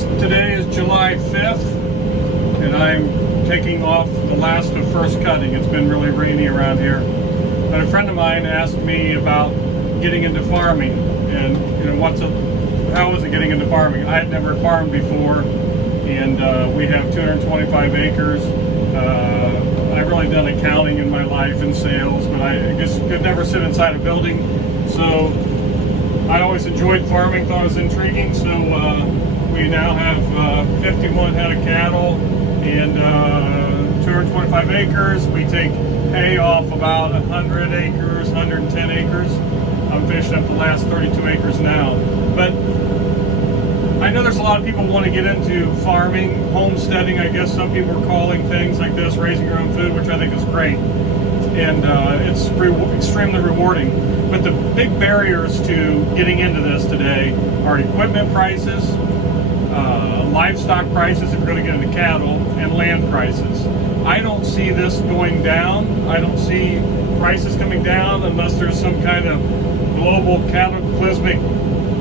Today is July 5th, and I'm taking off the last of first cutting. It's been really rainy around here. But a friend of mine asked me about getting into farming, and how was it getting into farming? I had never farmed before, and we have 225 acres. I've really done accounting in my life and sales, but I just could never sit inside a building. So I always enjoyed farming, thought it was intriguing. So we now have 51 head of cattle and 225 acres. We take hay off about 100 acres, 110 acres. I'm finishing up the last 32 acres now. But I know there's a lot of people who want to get into farming, homesteading, I guess some people are calling things like this, raising your own food, which I think is great. And it's extremely rewarding. But the big barriers to getting into this today are equipment prices, livestock prices if you're going to get into cattle, and land prices. I don't see this going down. I don't see prices coming down unless there's some kind of global cataclysmic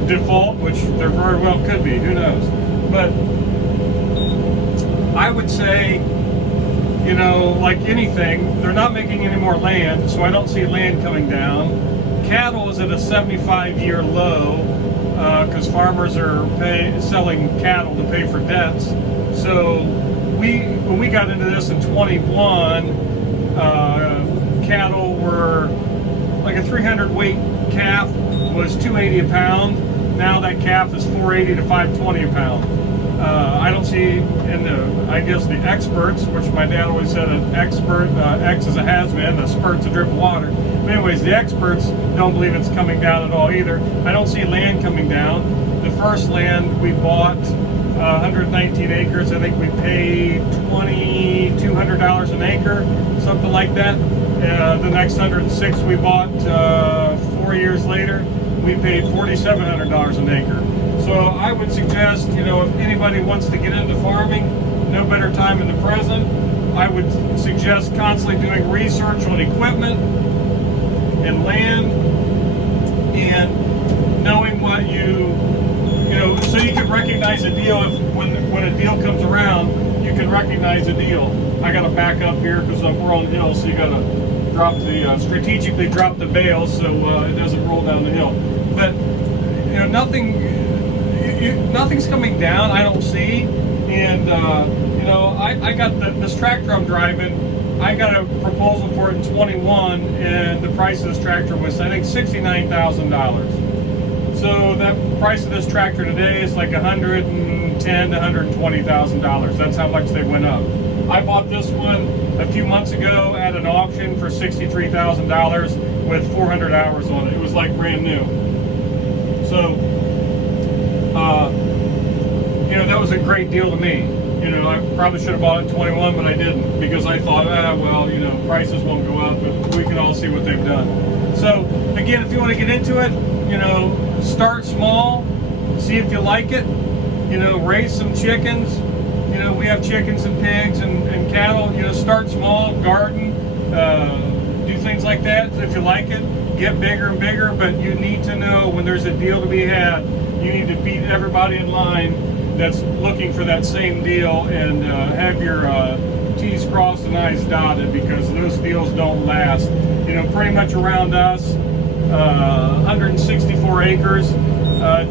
default, which there very well could be, who knows. But I would say, like anything, they're not making any more land, so I don't see land coming down. Cattle is at a 75-year low because farmers are selling cattle to pay for debts. So when we got into this in 21, cattle were like a 300 weight calf was $2.80 a pound. Now that calf is $4.80 to $5.20 a pound. I don't see I guess the experts, which my dad always said an expert, X is a has-been, a spurt's a drip of water. But anyways, the experts don't believe it's coming down at all either. I don't see land coming down. The first land we bought, 119 acres, I think we paid $2,200 an acre, something like that. The next 106 we bought 4 years later, we paid $4,700 an acre. So I would suggest, if anybody wants to get into farming, no better time in the present. I would suggest constantly doing research on equipment and land and knowing what so you can recognize a deal. When a deal comes around, you can recognize a deal. I got to back up here because we're on the hill, so you got to strategically drop the bales so it doesn't roll down the hill. But nothing's coming down, I don't see. And I got this tractor I'm driving. I got a proposal for it in 21, and the price of this tractor was, I think, $69,000. So that price of this tractor today is like $110,000 to $120,000. That's how much they went up. I bought this one a few months ago at an auction for $63,000 with 400 hours on it. It was like brand new. So, that was a great deal to me. I probably should have bought it in 21, but I didn't because I thought, prices won't go up, but we can all see what they've done. So, again, if you want to get into it, start small, see if you like it, raise some chickens. We have chickens and pigs and cattle. Start small, garden, do things like that. If you like it, get bigger and bigger, but you need to know when there's a deal to be had, you need to beat everybody in line that's looking for that same deal and have your T's crossed and I's dotted, because those deals don't last. Pretty much around us, 164 acres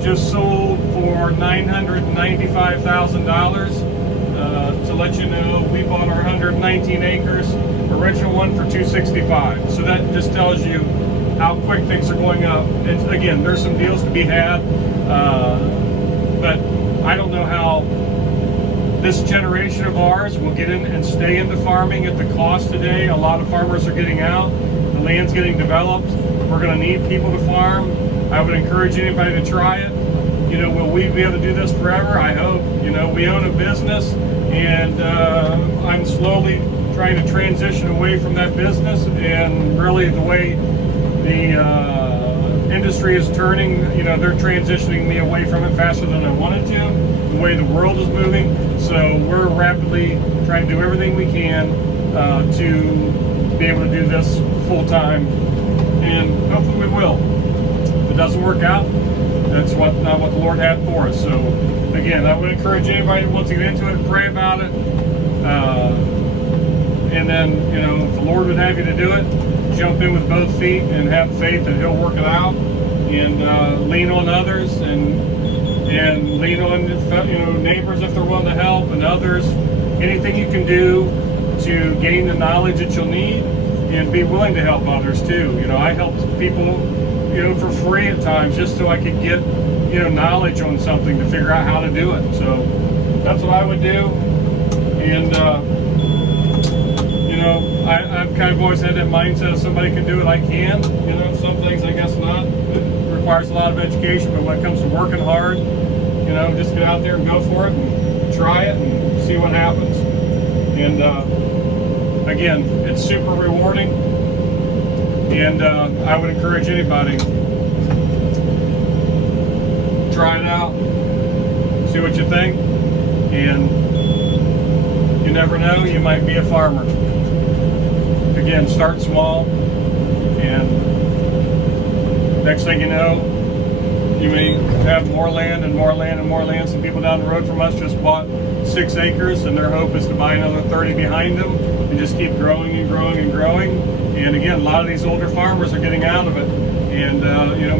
just sold for $995,000. To let you know, we bought our 119 acres, original one, for $265,000. So that just tells you how quick things are going up. And again, there's some deals to be had, but I don't know how this generation of ours will get in and stay into farming at the cost today. A lot of farmers are getting out. The land's getting developed. We're going to need people to farm. I would encourage anybody to try it. Will we be able to do this forever? I hope. We own a business, and I'm slowly trying to transition away from that business. And really, the way the industry is turning, they're transitioning me away from it faster than I wanted to, the way the world is moving. So we're rapidly trying to do everything we can to be able to do this full time, and hopefully we will. If it doesn't work out, that's not what the Lord had for us. So again, I would encourage anybody who wants to get into it, pray about it, and then if the Lord would have you to do it, jump in with both feet and have faith that He'll work it out, and lean on others, and lean on neighbors if they're willing to help, and others. Anything you can do to gain the knowledge that you'll need, and be willing to help others too. I helped people for free at times, just so I could get knowledge on something to figure out how to do it. So that's what I would do. And I've kind of always had that mindset: if somebody can do it, I can. Some things I guess not. It requires a lot of education, but when it comes to working hard, just get out there and go for it and try it and see what happens. And again, it's super rewarding, and I would encourage anybody, try it out, see what you think, and you never know, you might be a farmer. Again, start small, and next thing you know, you may have more land and more land and more land. Some people down the road from us just bought 6 acres, and their hope is to buy another 30 behind them and just keep growing and growing and growing. And again, a lot of these older farmers are getting out of it, and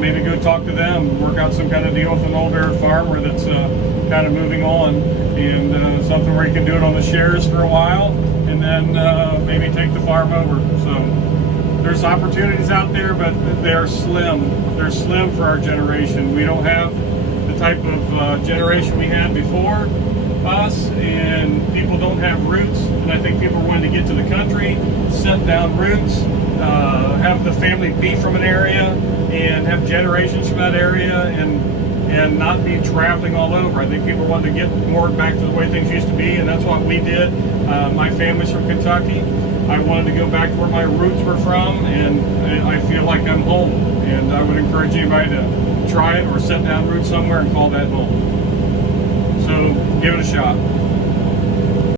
maybe go talk to them, work out some kind of deal with an older farmer that's kind of moving on, and something where you can do it on the shares for a while, and then maybe take the farm over. So there's opportunities out there, but they're slim. They're slim for our generation. We don't have the type of generation we had before us, and people don't have roots. And I think people are wanting to get to the country, set down roots, have the family be from an area, and have generations from that area, and not be traveling all over. I think people want to get more back to the way things used to be, and that's what we did. My family's from Kentucky. I wanted to go back to where my roots were from, and I feel like I'm home. And I would encourage anybody to try it or set down roots somewhere and call that home. So give it a shot.